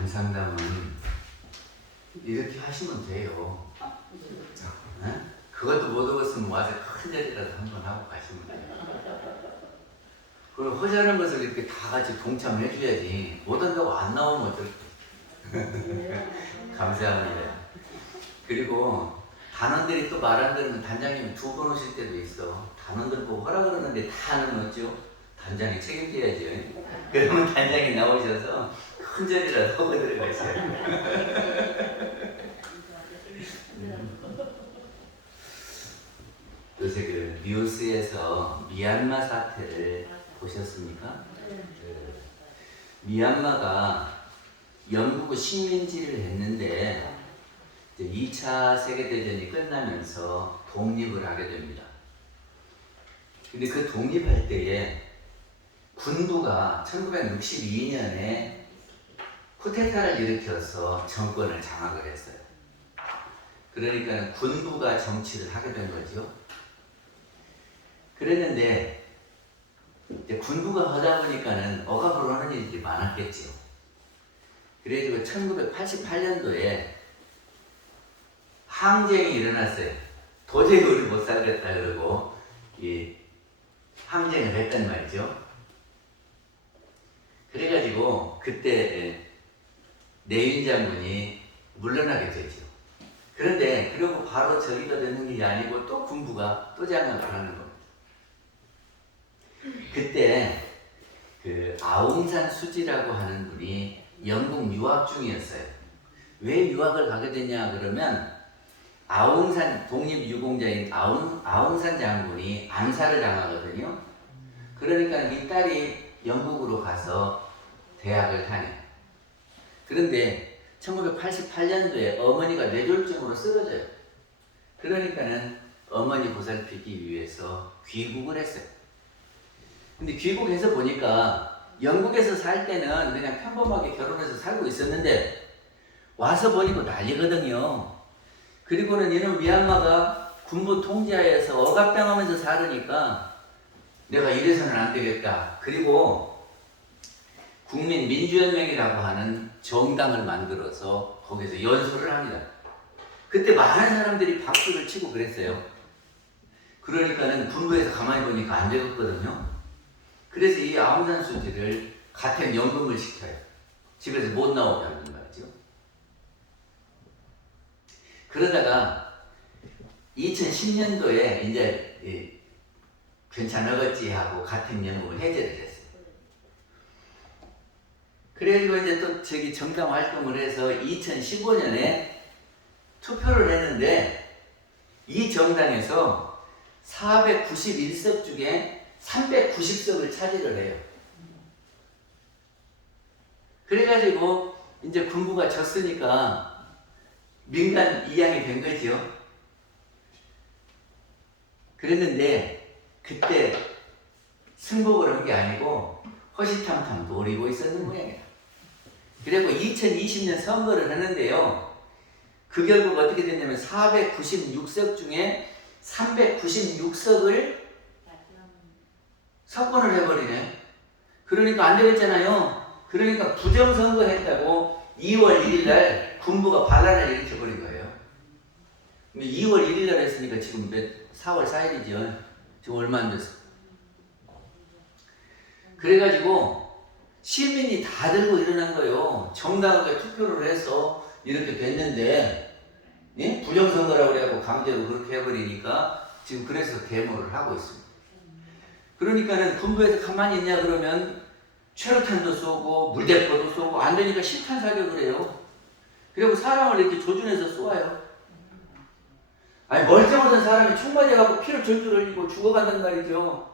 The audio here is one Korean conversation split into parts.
암상담은 이렇게 하시면 돼요. 네? 그것도 못 얻었으면 와서 큰 자리라도 한번 하고 가시면 돼요. 그리고 허자는 것을 이렇게 다 같이 동참해 줘야지. 못 한다고 안 나오면 어떡해. 감사합니다. 그리고 단원들이 또 말 안 들으면 단장님이 2번 오실 때도 있어. 단원들 보고 하라 그러는데 다 하는 거죠. 단장이 책임져야죠. 그러면 단장이 나오셔서 큰 자리라도 하고 들어가셔요. 요새 그 뉴스에서 미얀마 사태를 보셨습니까? 미얀마가 영국의 식민지를 했는데 2차 세계대전이 끝나면서 독립을 하게 됩니다. 근데 그 독립할 때에 군부가 1962년에 쿠데타를 일으켜서 정권을 장악을 했어요. 그러니까 군부가 정치를 하게 된 거죠. 그랬는데 이제 군부가 하다 보니까는 억압을 하는 일들이 많았겠죠. 그래가지고 1988년도에 항쟁이 일어났어요. 도저히 우리 못 살겠다 그러고 이 항쟁을 했단 말이죠. 그래가지고 그때 내윈 장군이 물러나게 되죠. 그런데 그러고 바로 저기가 되는 게 아니고 또 군부가 또 장악을 하는 겁니다. 그때 그 아웅산 수지라고 하는 분이 영국 유학 중이었어요. 왜 유학을 가게 됐냐 그러면 아웅산 독립유공자인 아웅산 장군이 암살을 당하거든요. 그러니까 이 딸이 영국으로 가서 대학을 다녀요. 그런데 1988년도에 어머니가 뇌졸중으로 쓰러져요. 그러니까는 어머니 보살피기 위해서 귀국을 했어요. 근데 귀국해서 보니까 영국에서 살 때는 그냥 평범하게 결혼해서 살고 있었는데 와서 보니까 난리거든요. 그리고는 얘는 미얀마가 군부 통제하에서 억압당하면서 살으니까 내가 이래서는 안 되겠다. 그리고 국민민주연맹이라고 하는 정당을 만들어서 거기서 연설을 합니다. 그때 많은 사람들이 박수를 치고 그랬어요. 그러니까는 군부에서 가만히 보니까 안 되겠거든요. 그래서 이 아웅산 수지를 가택 연금을 시켜요. 집에서 못 나오게 하는 말이죠. 그러다가 2010년도에 이제 괜찮아겠지 하고 가택 연금을 해제를 했어요. 그래가지고 이제 또 저기 정당 활동을 해서 2015년에 투표를 했는데 이 정당에서 491석 중에 390석을 차지를 해요. 그래가지고 이제 군부가 졌으니까 민간 이양이 된 거죠. 그랬는데 그때 승복을 한 게 아니고 허시탐탐 노리고 있었는 모양이에요. 그리고 2020년 선거를 하는데요. 그 결국 어떻게 됐냐면 496석 중에 396석을 석권을 해버리네. 그러니까 안 되겠잖아요. 그러니까 부정선거 했다고 2월 1일 날 군부가 반란을 일으켜버린 거예요. 근데 2월 1일 날 했으니까 지금 4월 4일이죠. 지금 얼마 안 됐어. 그래가지고 시민이 다 들고 일어난 거예요. 정당하게 투표를 해서 이렇게 됐는데 예? 부정선거라고 그래갖고 강제로 그렇게 해버리니까 지금 그래서 데모를 하고 있습니다. 그러니까는 군부에서 가만히 있냐 그러면 최루탄도 쏘고 물대포도 쏘고 안 되니까 실탄 사격을 해요. 그리고 사람을 이렇게 조준해서 쏘아요. 아니 멀쩡하던 사람이 총 맞아갖고 피를 줄줄 흘리고 죽어간단 말이죠.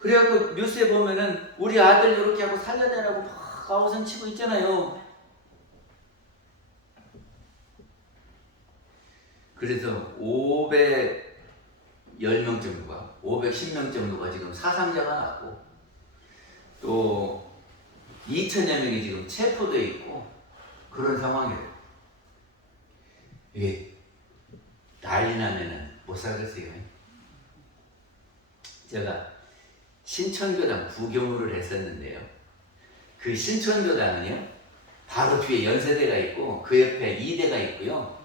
그래갖고 뉴스에 보면은 우리 아들 이렇게 하고 살려내라고 막 아우성 치고 있잖아요. 그래서 510명 정도가 510명 정도가 지금 사상자가 났고 또 2천여 명이 지금 체포돼 있고 그런 상황이에요. 이게 난리 나면은 못 살겠어요. 제가 신천교당 부교무를 했었는데요. 그 신천교당은요 바로 뒤에 연세대가 있고 그 옆에 이대가 있고요.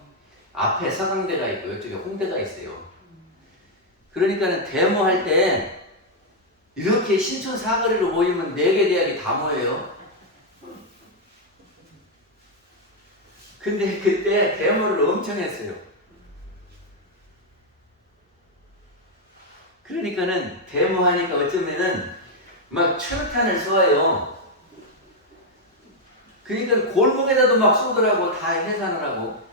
앞에 서강대가 있고 이쪽에 홍대가 있어요. 그러니까는 데모할 때 이렇게 신촌 사거리로 모이면 4개 대학이 다 모여요. 근데 그때 데모를 엄청 했어요. 그러니까는 데모하니까 어쩌면은 막 최루탄을 쏘아요. 그러니까 골목에다도 막 쏘더라고. 다 해산을 하고.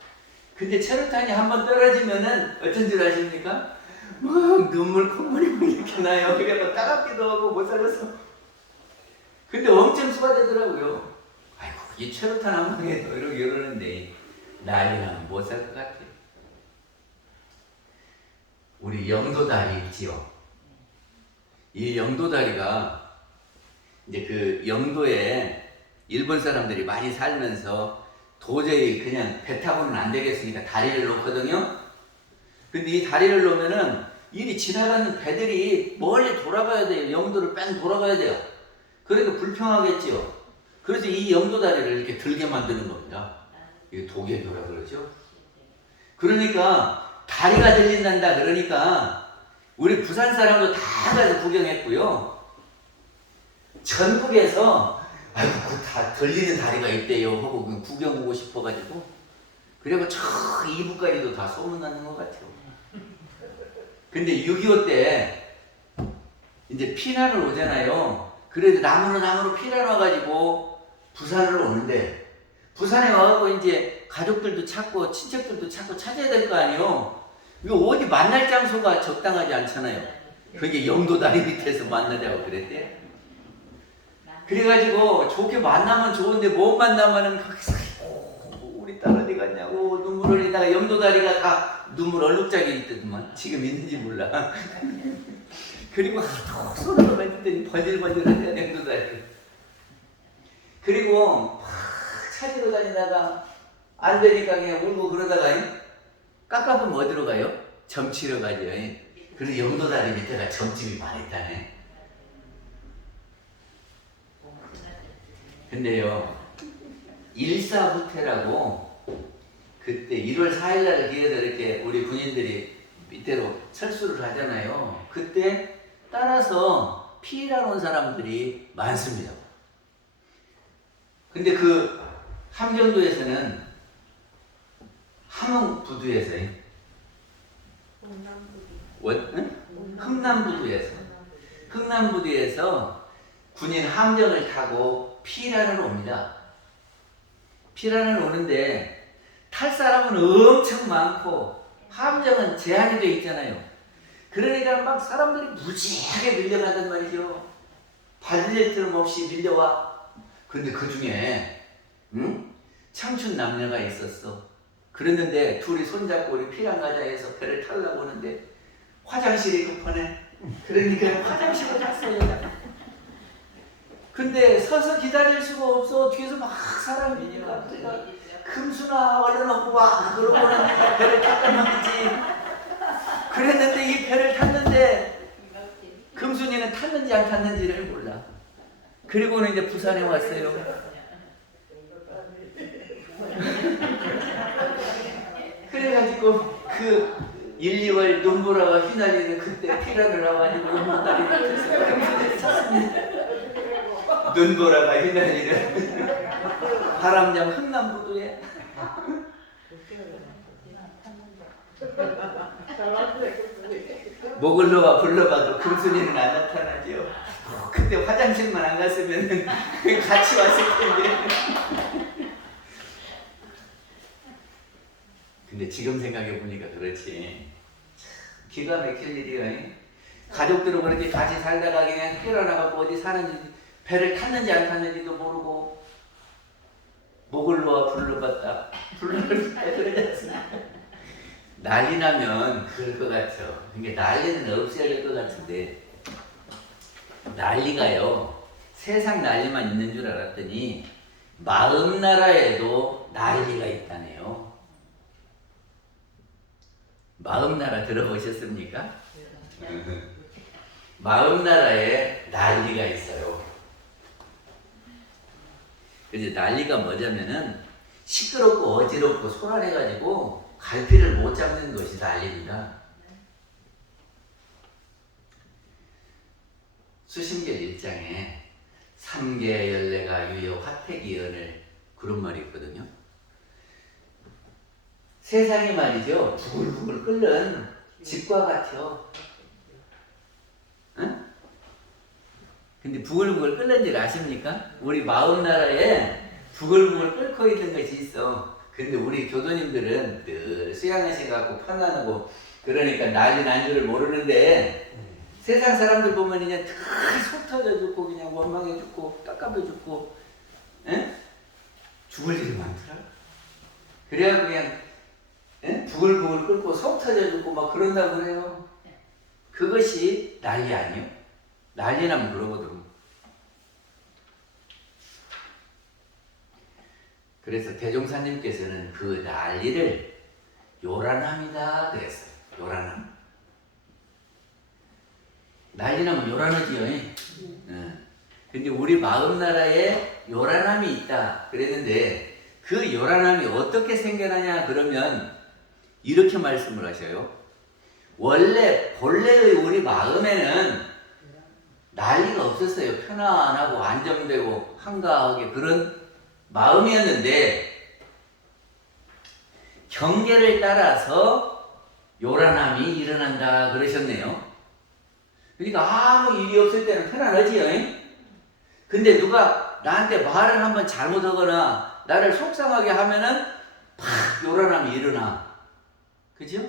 근데 최루탄이 한번 떨어지면은 어쩐 줄 아십니까? 막 눈물 콧물이 막 이렇게 나요. 그래서 따갑기도 하고 못 살아서. 근데 엄청 쏘아대더라고요. 아이고 이 최루탄 한 방에도 이러는데 난리 나면 못 살 것 같아요. 우리 영도다리 있지요. 이 영도다리가 이제 그 영도에 일본 사람들이 많이 살면서 도저히 그냥 배 타고는 안 되겠으니까 다리를 놓거든요. 근데 이 다리를 놓으면은 이리 지나가는 배들이 멀리 돌아가야 돼요. 영도를 뺑 돌아가야 돼요. 그러니까 불평하겠지요. 그래서 이 영도다리를 이렇게 들게 만드는 겁니다. 이게 도계교라 그러죠. 그러니까 다리가 들린단다 그러니까 우리 부산 사람도 다 가서 구경했고요. 전국에서 아이고 다 들리는 다리가 있대요 하고 구경 오고 싶어가지고 그리고 저 이북까지도 다 소문나는 것 같아요. 근데 6.25 때 이제 피난을 오잖아요. 그래도 나무로 피난 와가지고 부산을 오는데 부산에 와가지고 이제 가족들도 찾고 친척들도 찾고 찾아야 될 거 아니에요. 이거 어디 만날 장소가 적당하지 않잖아요. 그게 영도다리 밑에서 만나자고 그랬대. 그래가지고 좋게 만나면 좋은데 못 만나면은 거기서 우리 딸 어디 갔냐고 눈물 흘리다가 영도다리가 다 눈물 얼룩작이 있더만 지금 있는지 몰라. 그리고 손으로 만졌더니 번질번질하대 영도다리. 그리고 막 찾으러 다니다가 안 되니까 그냥 울고 그러다가 깎아보면 어디로 가요? 점치러 가죠. 그래서 영도다리 밑에가 점집이 많이 있다네. 근데요, 일사후퇴라고 그때 1월 4일날을 기해서 이렇게 우리 군인들이 밑으로 철수를 하잖아요. 그때 따라서 피난 온 사람들이 많습니다. 근데 그 함경도에서는 함흥부두에서 흥남부두에서 군인 함정을 타고 피난을 옵니다. 피난을 오는데 탈 사람은 엄청 많고 함정은 제한이 돼 있잖아요. 그러니까 막 사람들이 무지하게 밀려가단 말이죠. 받을 틈 없이 밀려와. 근데 그 중에 청춘 남녀가 있었어. 그랬는데 둘이 손잡고 우리 피난 가자 해서 배를 타려고 하는데 화장실이 급하네. 그러니까 화장실을 갔어요. 근데 서서 기다릴 수가 없어. 뒤에서 막 사람이 미니까 우리가 금순아 얼른 오고 와 그러고는 배를 탔단 말이지. 그랬는데 이 배를 탔는데 금순이는 탔는지 안 탔는지를 몰라. 그리고는 이제 부산에 왔어요. 그래가지고 그 1, 2월 눈보라가 휘날리는 그때 피난을 와가지고 눈보라가 밑에서 금순이를 찾습니다. 눈보라가 휘날리는 바람장 흥남부두에 목을 놓아 불러봐도 금순이는 안 나타나죠. 그때 화장실만 안 갔으면 같이 왔을 텐데. 근데 지금 생각해 보니까 그렇지. 기가 막힐 일이야. 가족들은 그렇게 같이 살다가 그냥 뛰어나가고 어디 사는지 배를 탔는지 안 탔는지도 모르고 목을 놓아 불러봤다. 불러봤다 그러지 않습니까? 난리 나면 그럴 것 같죠. 그러니까 난리는 없어야 될 것 같은데 난리가요. 세상 난리만 있는 줄 알았더니 마음나라에도 난리가 있다네요. 마음나라 들어보셨습니까? 마음나라에 난리가 있어요. 그래서 난리가 뭐냐면은 시끄럽고 어지럽고 소란해가지고 갈피를 못 잡는 것이 난리입니다. 수심결 1장에 삼계 열례가 유효 화택이언을 그런 말이 있거든요. 세상이 말이죠, 부글부글 끓는 집과 같아요. 응? 근데 부글부글 끓는 줄 아십니까? 우리 마음나라에 부글부글 끓고 있는 것이 있어. 근데 우리 교도님들은 늘 수양하시 갖고 편안하고 그러니까 난리 난 줄을 모르는데 세상 사람들 보면 이제 다 속 터져 죽고 그냥 원망해 죽고 깝깝해 죽고 죽을 일이 많더라. 그래야 그냥 부글부글 끓고 속 터져 죽고 막 그런다고 그래요. 그것이 난리 아니요? 난리 나면 그러거든. 그래서 대종사님께서는 그 난리를 요란함이다 그랬어요. 요란함. 난리 나면 요란하지요. 근데 우리 마음나라에 요란함이 있다 그랬는데 그 요란함이 어떻게 생겨나냐 그러면 이렇게 말씀을 하셔요. 본래의 우리 마음에는 난리가 없었어요. 편안하고 안정되고 한가하게 그런 마음이었는데 경계를 따라서 요란함이 일어난다 그러셨네요. 그러니까 아무 일이 없을 때는 편안하지요. 근데 누가 나한테 말을 한번 잘못하거나 나를 속상하게 하면은 팍 요란함이 일어나. 그죠?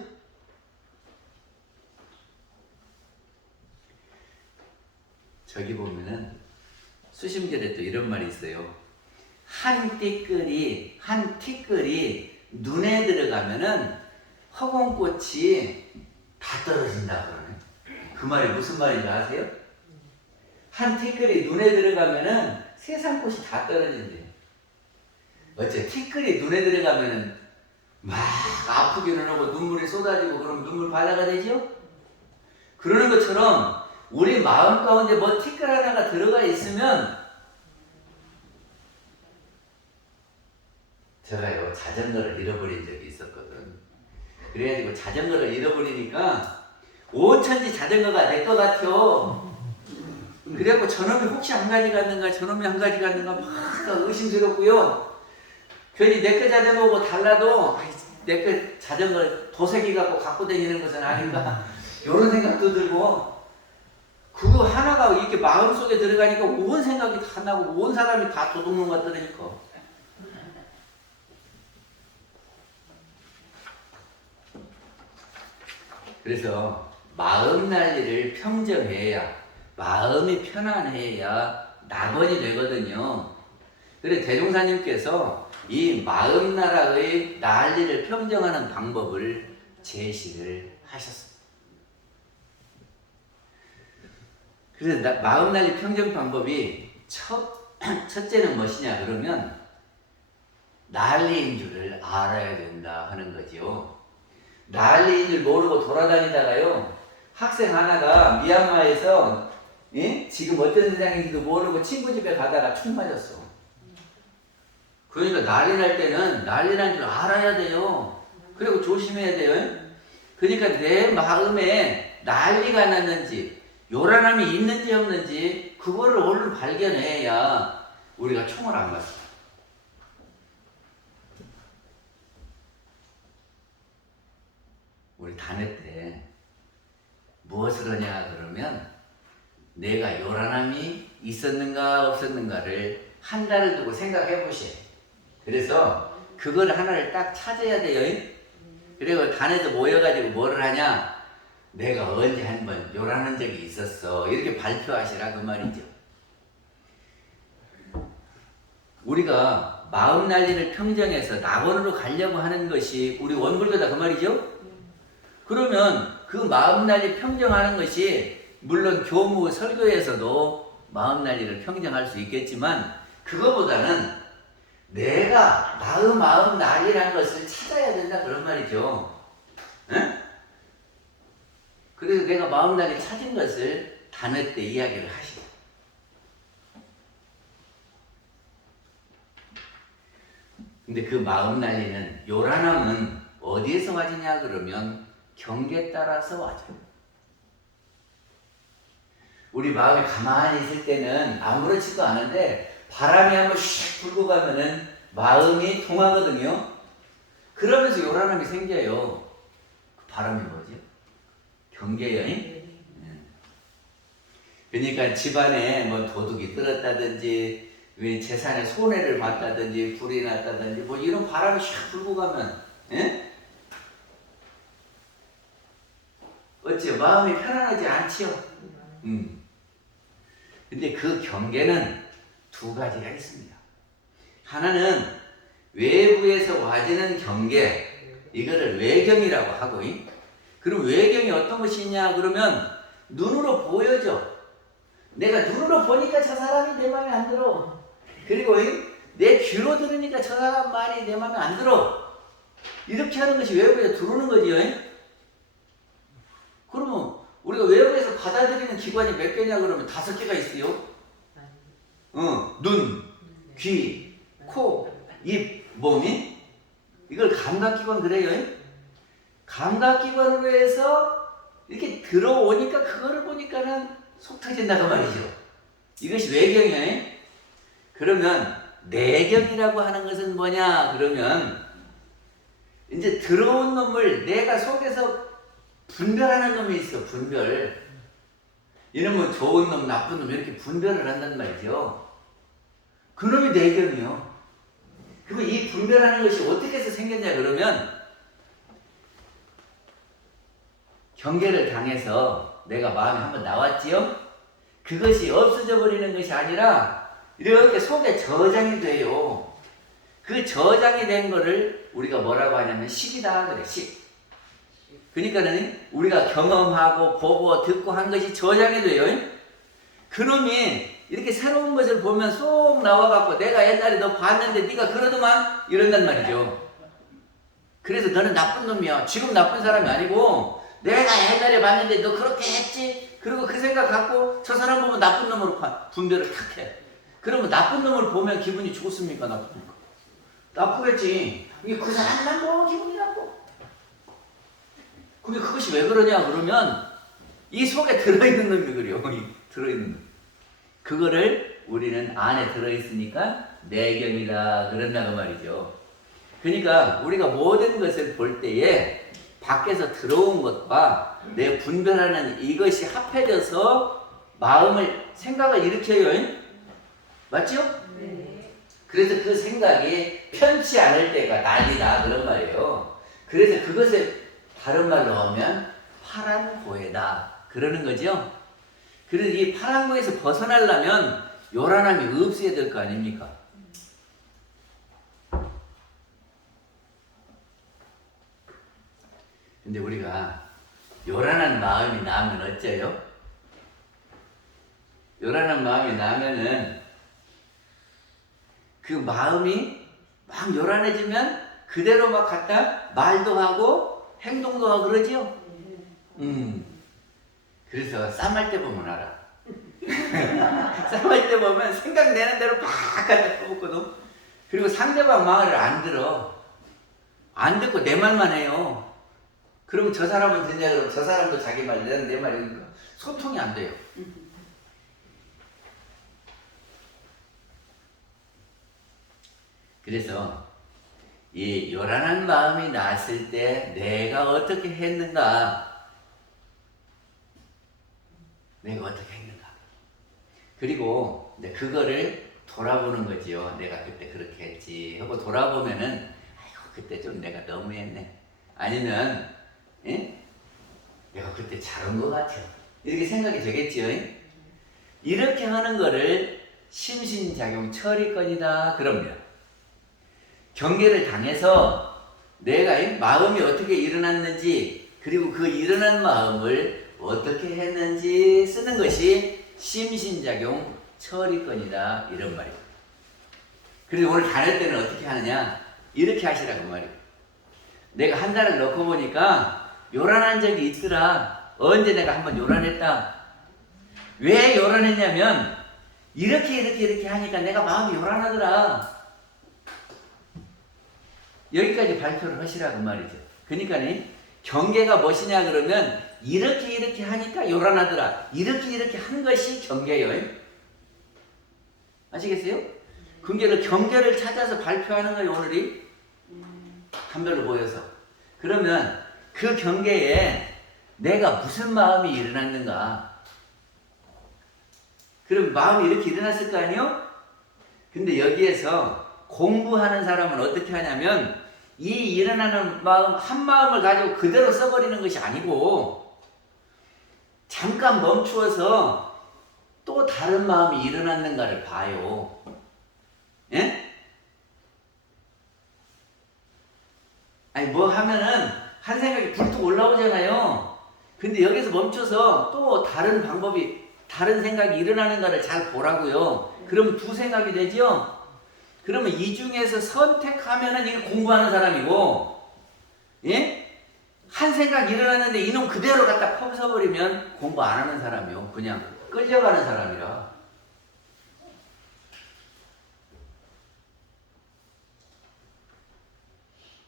저기 보면은 수심절에 또 이런 말이 있어요. 한 티끌이 눈에 들어가면은 허공꽃이 다 떨어진다 그러네. 그 말이 무슨 말인지 아세요? 한 티끌이 눈에 들어가면은 세상 꽃이 다 떨어진대. 어째 티끌이 눈에 들어가면은 막 아프기는 하고 눈물이 쏟아지고 그러면 눈물 바다가 되죠? 그러는 것처럼 우리 마음 가운데 뭐 티끌 하나가 들어가 있으면 제가요 자전거를 잃어버린 적이 있었거든. 그래가지고 자전거를 잃어버리니까 오천지 자전거가 내 것 같아요. 그래갖고 저놈이 혹시 한 가지 갔는가 저놈이 한 가지 갔는가 막 의심스럽고요. 괜히 내 거 자전거고 달라도 내 거 자전거 도색이 갖고 다니는 것은 아닌가 이런 생각도 들고 그거 하나가 이렇게 마음속에 들어가니까 온 생각이 다 나고 온 사람이 다 도둑놈 같더라니까. 그래서 마음 난리를 평정해야 마음이 편안해야 낙원이 되거든요. 그래서 대종사님께서 이 마음나라의 난리를 평정하는 방법을 제시를 하셨습니다. 그래서 마음난리 평정 방법이 첫째는 무엇이냐 그러면 난리인 줄을 알아야 된다 하는 거죠. 난리인 줄 모르고 돌아다니다가요 학생 하나가 미얀마에서 지금 어떤 세상인지도 모르고 친구 집에 가다가 총 맞았어. 그러니까 난리 날 때는 난리 난 줄 알아야 돼요. 그리고 조심해야 돼요. 그러니까 내 마음에 난리가 났는지 요란함이 있는지 없는지 그거를 얼른 발견해야 우리가 총을 안 맞습니다. 우리 단회 때 무엇을 하냐 그러면 내가 요란함이 있었는가 없었는가를 한 달을 두고 생각해 보세요. 그래서 그걸 하나를 딱 찾아야 돼요. 그리고 단에서 모여가지고 뭐를 하냐, 내가 언제 한번 요란한 적이 있었어 이렇게 발표하시라 그 말이죠. 우리가 마음 난리를 평정해서 낙원으로 가려고 하는 것이 우리 원불교다 그 말이죠. 그러면 그 마음 난리 평정하는 것이 물론 교무 설교에서도 마음 난리를 평정할 수 있겠지만 그거보다는 내가 나의 마음 난리라는 것을 찾아야 된다 그런 말이죠. 응? 그래서 내가 마음 난리 찾은 것을 단회 때 이야기를 하시고 근데 그 마음 날리는 요란함은 어디에서 와지냐 그러면 경계에 따라서 와져요. 우리 마음이 가만히 있을 때는 아무렇지도 않은데 바람이 한번 슉 불고 가면은 마음이 통하거든요. 그러면서 요란함이 생겨요. 그 바람이 뭐죠? 경계요. 그러니까 집안에 뭐 도둑이 들었다든지 재산에 손해를 봤다든지 불이 났다든지 뭐 이런 바람이 샥 불고 가면 어찌요? 마음이 편안하지 않지요? 근데 그 경계는 두 가지가 있습니다. 하나는 외부에서 와지는 경계, 이거를 외경이라고 하고, 그럼 외경이 어떤 것이냐 그러면 눈으로 보여져. 내가 눈으로 보니까 저 사람이 내 마음에 안 들어. 그리고 내 귀로 들으니까 저 사람 말이 내 마음에 안 들어. 이렇게 하는 것이 외부에 들어오는 거지요. 그러면 우리가 외부에서 받아들이는 기관이 몇 개냐 그러면 5개가 있어요. 눈, 귀, 코, 입, 몸이. 이걸 감각기관 그래요. 감각기관으로 해서 이렇게 들어오니까 그거를 보니까는 속 터진다고 말이죠. 이것이 외경이에요. 그러면 내경이라고 하는 것은 뭐냐 그러면 이제 들어온 놈을 내가 속에서 분별하는 놈이 있어. 분별. 이놈은 좋은 놈 나쁜 놈 이렇게 분별을 한단 말이죠. 그놈이 내경이요. 그리고 이 분별하는 것이 어떻게 해서 생겼냐 그러면 경계를 당해서 내가 마음이 한번 나왔지요? 그것이 없어져 버리는 것이 아니라 이렇게 속에 저장이 돼요. 그 저장이 된 거를 우리가 뭐라고 하냐면 식이다 그래. 식. 그러니까는 우리가 경험하고 보고 듣고 한 것이 저장이 돼요. 그놈이 이렇게 새로운 것을 보면 쏙 나와갖고 내가 옛날에 너 봤는데 네가 그러더만 이런단 말이죠. 그래서 너는 나쁜 놈이야. 지금 나쁜 사람이 아니고 내가 옛날에 봤는데 너 그렇게 했지? 그리고 그 생각 갖고 저 사람 보면 나쁜 놈으로 분별을 탁 해. 그러면 나쁜 놈을 보면 기분이 좋습니까? 나쁩니까? 나쁘겠지. 이게 그 사람만 보면 기분이 나쁘고. 근데 그것이 왜 그러냐 그러면 이 속에 들어있는 놈이 그래요. 들어있는 놈. 그거를 우리는 안에 들어있으니까 내경이라 그런다고 말이죠. 그러니까 우리가 모든 것을 볼 때에 밖에서 들어온 것과 내 분별하는 이것이 합해져서 마음을, 생각을 일으켜요. 맞죠? 네. 그래서 그 생각이 편치 않을 때가 난리다 그런 말이에요. 그래서 그것을 다른 말로 하면 파란고해다 그러는 거죠. 그래서 이 파란고에서 벗어나려면 요란함이 없어야 될 거 아닙니까? 근데 우리가 요란한 마음이 나면 어째요? 요란한 마음이 나면은 그 마음이 막 요란해지면 그대로 막 갖다 말도 하고 행동도 하고 그러지요? 그래서 쌈할 때 보면 알아. 쌈할 때 보면 생각내는 대로 막 갖다 퍼붓거든. 그리고 상대방 말을 안 들어. 안 듣고 내 말만 해요. 그러면 저 사람은 듣냐 그러면 저 사람도 자기 말, 내 말이니까 소통이 안 돼요. 그래서 이 요란한 마음이 났을 때 내가 어떻게 했는가, 내가 어떻게 했는가. 그리고 그거를 돌아보는 거지요. 내가 그때 그렇게 했지 하고 돌아보면은 아이고 그때 좀 내가 너무했네. 아니면 내가 그때 잘한 것 같아. 이렇게 생각이 되겠지요. 이렇게 하는 거를 심신작용 처리권이다 그럽니다. 경계를 당해서 내가 마음이 어떻게 일어났는지 그리고 그 일어난 마음을 어떻게 했는지 쓰는 것이 심신작용 처리권이다 이런 말이에요. 그래서 오늘 다닐 때는 어떻게 하느냐 이렇게 하시라고 말이에요. 내가 한 달을 넣고 보니까 요란한 적이 있더라. 언제 내가 한번 요란했다. 왜 요란했냐면 이렇게 하니까 내가 마음이 요란하더라. 여기까지 발표를 하시라고 말이죠. 그러니까 경계가 무엇이냐 그러면 이렇게 하니까 요란하더라. 이렇게 하는 것이 경계예요. 아시겠어요? 경계를 찾아서 발표하는 거예요, 오늘이. 한별로 모여서. 그러면 그 경계에 내가 무슨 마음이 일어났는가? 그럼 마음이 이렇게 일어났을 거 아니에요? 근데 여기에서 공부하는 사람은 어떻게 하냐면 이 일어나는 마음, 한 마음을 가지고 그대로 써버리는 것이 아니고 잠깐 멈추어서 또 다른 마음이 일어났는가를 봐요. 예? 아니 뭐 하면은 한 생각이 불뚝 올라오잖아요. 근데 여기서 멈춰서 또 다른 방법이, 다른 생각이 일어나는가를 잘 보라고요. 그러면 두 생각이 되죠? 그러면 이 중에서 선택하면은 이거 공부하는 사람이고, 예? 한 생각 일어났는데 이놈 그대로 갖다 퍼서버리면 공부 안 하는 사람이요. 그냥 끌려가는 사람이라.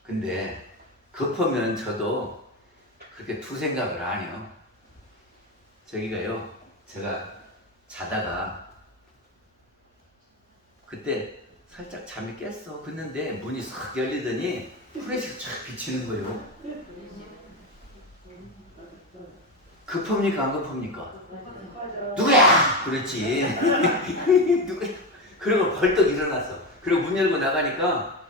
근데 급하면 저도 그렇게 두 생각을 안 해요. 저기가요, 제가 자다가 그때 살짝 잠이 깼어. 그랬는데 문이 싹 열리더니 프레시가 쫙 비치는 거예요. 급합니까 안 급합니까? 누구야? 그랬지. 누구야? 그리고 벌떡 일어났어. 그리고 문 열고 나가니까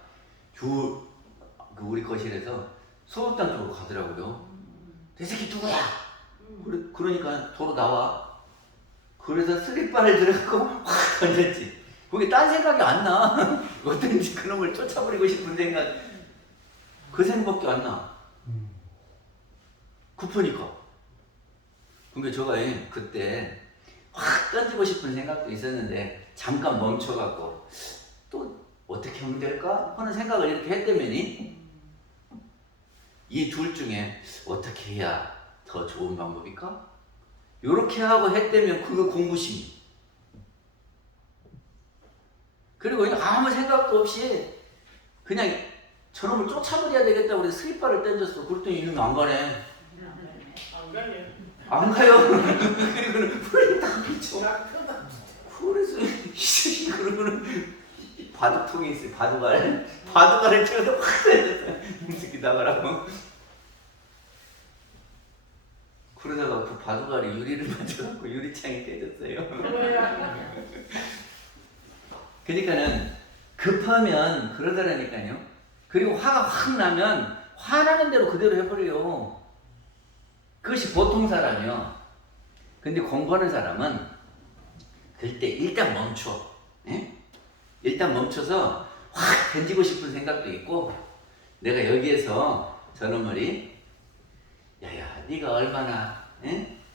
우리 거실에서 소극단 쪽으로 가더라고요. 내 새끼 누구야? 그러니까 도로 나와. 그래서 슬립바를 들어가고 확 던졌지. 그게 딴 생각이 안 나. 어떤지 그놈을 쫓아버리고 싶은 생각, 그 생각밖에 안 나. 급하니까. 그러니까 제가 그때 확 던지고 싶은 생각도 있었는데 잠깐 멈춰갖고 또 어떻게 하면 될까 하는 생각을 이렇게 했다면이 이 둘 중에 어떻게 해야 더 좋은 방법일까? 요렇게 하고 했다면 그거 공부심. 그리고 아무 생각도 없이 그냥 저놈을 쫓아버려야 되겠다고 그래서 슬립바를 던졌어. 그랬더니 이놈이 안 가네. 안 가네. 안 가요. 그리고는 풀이 딱 비쳐. 그래서 그러고는 바둑통이 있어요. 바둑알을 쳐서 확 던졌어요. 이 새끼 나가라고. 그러다가 그 바둑알이 유리를 맞춰갖고 유리창이 깨졌어요. 그러니까는 급하면 그러더라니까요. 그리고 화가 확 나면 화나는 대로 그대로 해버려요. 그것이 보통 사람이요. 근데 공부하는 사람은 그때 일단 멈춰. 예? 일단 멈춰서 확 던지고 싶은 생각도 있고, 내가 여기에서 저놈을 야야 네가 얼마나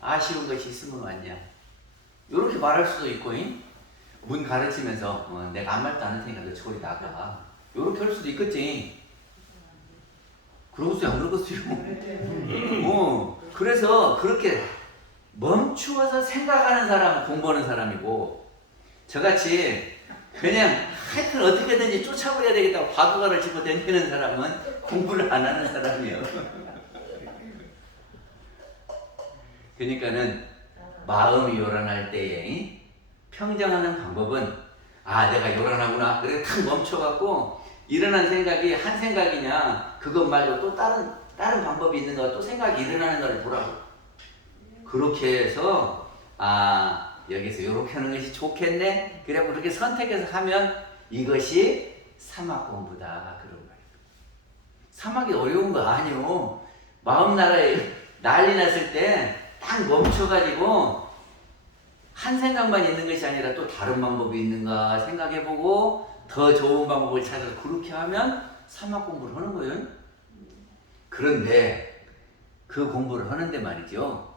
아쉬운 것이 있으면 왔냐, 이렇게 말할 수도 있고, 문 가르치면서 내가 아무 말도 안 할 테니까 너 저리 나가, 이렇게 할 수도 있겠지. 그러겠어요 안 그러겠어요? 그래서 그렇게 멈추어서 생각하는 사람은 공부하는 사람이고, 저같이 그냥 하여튼 어떻게든지 쫓아버려야 되겠다고 바둑알을 집어 던지는 사람은 공부를 안 하는 사람이에요. 그러니까는 마음이 요란할 때에 평정하는 방법은, 아 내가 요란하구나, 그래 탁 멈춰갖고 일어난 생각이 한 생각이냐, 그것 말고 또 다른 방법이 있는가, 또 생각이 일어나는 걸 보라고. 그렇게 해서 여기서 이렇게 하는 것이 좋겠네, 그래 그렇게 선택해서 하면 이것이 사막 공부다, 그런 거예요. 사막이 어려운 거 아니요. 마음 나라에 난리 났을 때 딱 멈춰가지고 한 생각만 있는 것이 아니라 또 다른 방법이 있는가 생각해보고 더 좋은 방법을 찾아서 그렇게 하면 사막 공부를 하는 거예요. 그런데 그 공부를 하는데 말이죠,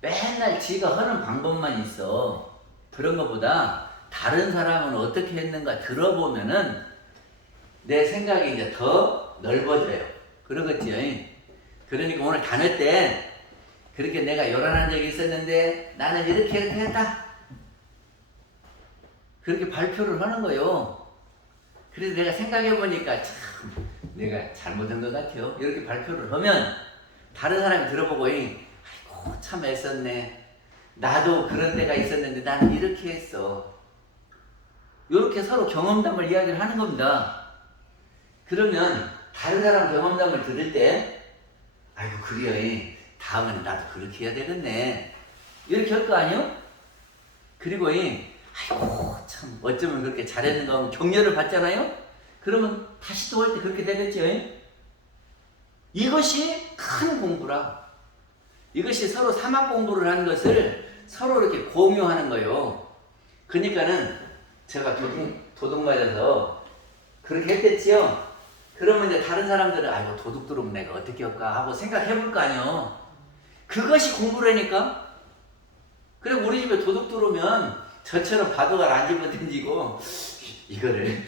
맨날 지가 하는 방법만 있어. 그런 것보다 다른 사람은 어떻게 했는가 들어보면은 내 생각이 이제 더 넓어져요. 그러겠지요. 그러니까 오늘 단어 때 그렇게 내가 요란한 적이 있었는데 나는 이렇게 했다, 그렇게 발표를 하는 거예요. 그래서 내가 생각해보니까 참 내가 잘못한 것 같아요. 이렇게 발표를 하면 다른 사람이 들어보고 아이고 참 애썼네. 나도 그런 때가 있었는데 나는 이렇게 했어. 이렇게 서로 경험담을 이야기를 하는 겁니다. 그러면 다른 사람 경험담을 들을 때 아이고 그래요. 다음에는 나도 그렇게 해야 되겠네. 이렇게 할 거 아니요? 그리고 아이고 참 어쩌면 그렇게 잘했는가 하면 격려를 받잖아요. 그러면 다시 또 할 때 그렇게 되겠죠. 이것이 큰 공부라. 이것이 서로 사막 공부를 하는 것을 서로 이렇게 공유하는 거예요. 그러니까는 제가 도둑 맞아서 그렇게 했댔지요. 그러면 이제 다른 사람들은 아이고 도둑 들어오면 내가 어떻게 할까 하고 생각해 볼 거 아니요. 그것이 공부라니까. 그래 우리 집에 도둑 들어오면 저처럼 바둑알 안 집어던지고 이거를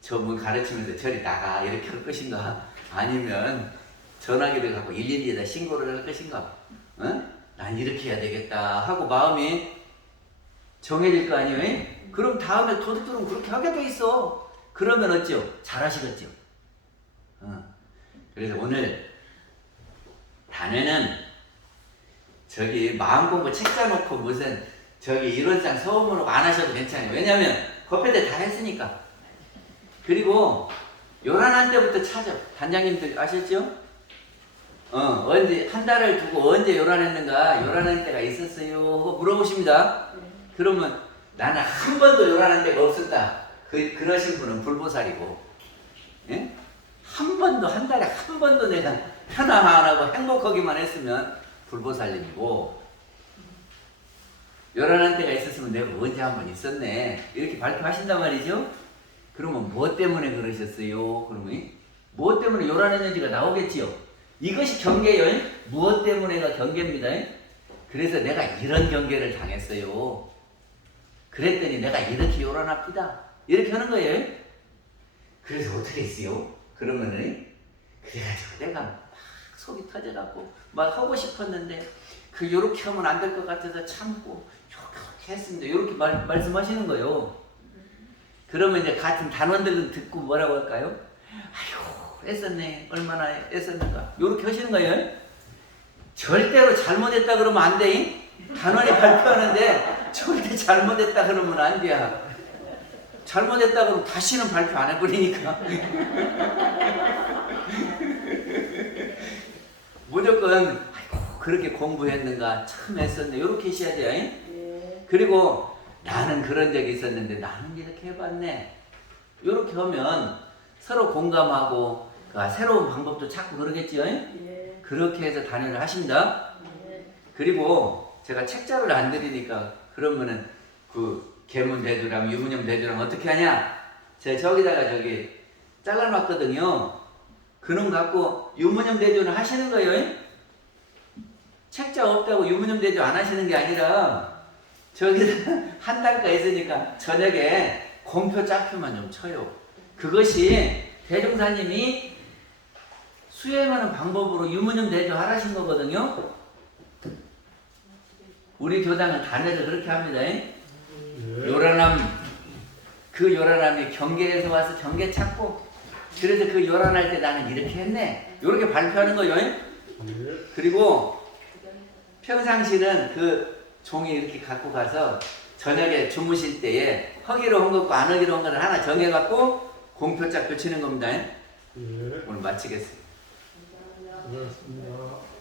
저분 가르치면서 저리 나가 이렇게 할 것인가, 아니면 전화기를 갖고 112에다 신고를 할 것인가. 난 이렇게 해야 되겠다 하고 마음이 정해질 거 아니에요. 그럼 다음에 도둑 들어오면 그렇게 하게 돼 있어. 그러면 어찌요? 잘하시겠죠. 그래서 오늘 단회는 저기 마음 공부 책자 놓고 무슨 저기 이론상 서음으로 안 하셔도 괜찮아요. 왜냐면 법회때 다 했으니까. 그리고 요란한 때부터 찾아. 단장님들 아셨죠? 언제 한 달을 두고 언제 요란했는가, 요란한 때가 있었어요 하고 물어보십니다. 그러면 나는 한 번도 요란한 때가 없었다. 그러신 분은 불보살이고, 예? 한 번도, 한 달에 한 번도 내가 편안 안 하고 행복하기만 했으면 불보살님이고, 요란한 때가 있었으면 내가 언제 한 번 있었네 이렇게 발표하신단 말이죠. 그러면 무엇 때문에 그러셨어요? 그러면 무엇 때문에 요란했는지가 나오겠지요. 이것이 경계요. 무엇 때문에가 경계입니다. 그래서 내가 이런 경계를 당했어요. 그랬더니 내가 이렇게 요란합니다. 이렇게 하는 거예요. 그래서 어떻게 했어요? 그러면은 그래가지고 내가 막 속이 터져갖고 막 하고 싶었는데 요렇게 하면 안 될 것 같아서 참고 요렇게 했습니다. 요렇게 말씀하시는 거예요. 그러면 이제 같은 단원들은 듣고 뭐라고 할까요? 아이고 애썼네. 얼마나 애썼는가. 요렇게 하시는 거예요. 절대로 잘못했다 그러면 안 돼. 단원이 발표하는데 절대 잘못했다 그러면 안 돼. 잘못했다 그러면 다시는 발표 안 해버리니까. 무조건 아이고 그렇게 공부했는가 참 애썼네 이렇게 하셔야 돼요. 네. 그리고 나는 그런 적이 있었는데 나는 이렇게 해봤네 이렇게 하면 서로 공감하고 새로운 방법도 찾고 그러겠지요. 네. 그렇게 해서 단위를 하십니다. 네. 그리고 제가 책자를 안 드리니까 그러면은 계문대주랑 유문염대주랑 어떻게 하냐? 제가 저기다가 잘라놨거든요. 그놈 갖고 유문염대주는 하시는 거예요. 책자 없다고 유문염대주 안 하시는 게 아니라 저기다 한 달가 있으니까 저녁에 공표 짝표만 좀 쳐요. 그것이 대종사님이 수행하는 방법으로 유문염대주 하라신 거거든요. 우리 교당은 단회를 그렇게 합니다. 요란함이 경계에서 와서 경계 찾고, 그래서 요란할 때 나는 이렇게 했네 이렇게 발표하는 거예요. 그리고 평상시는 종이 이렇게 갖고 가서 저녁에 주무실 때에 하기로 한 것과 안 하기로 한 것을 하나 정해갖고 공표짝 붙이는 겁니다. 오늘 마치겠습니다. 고맙습니다.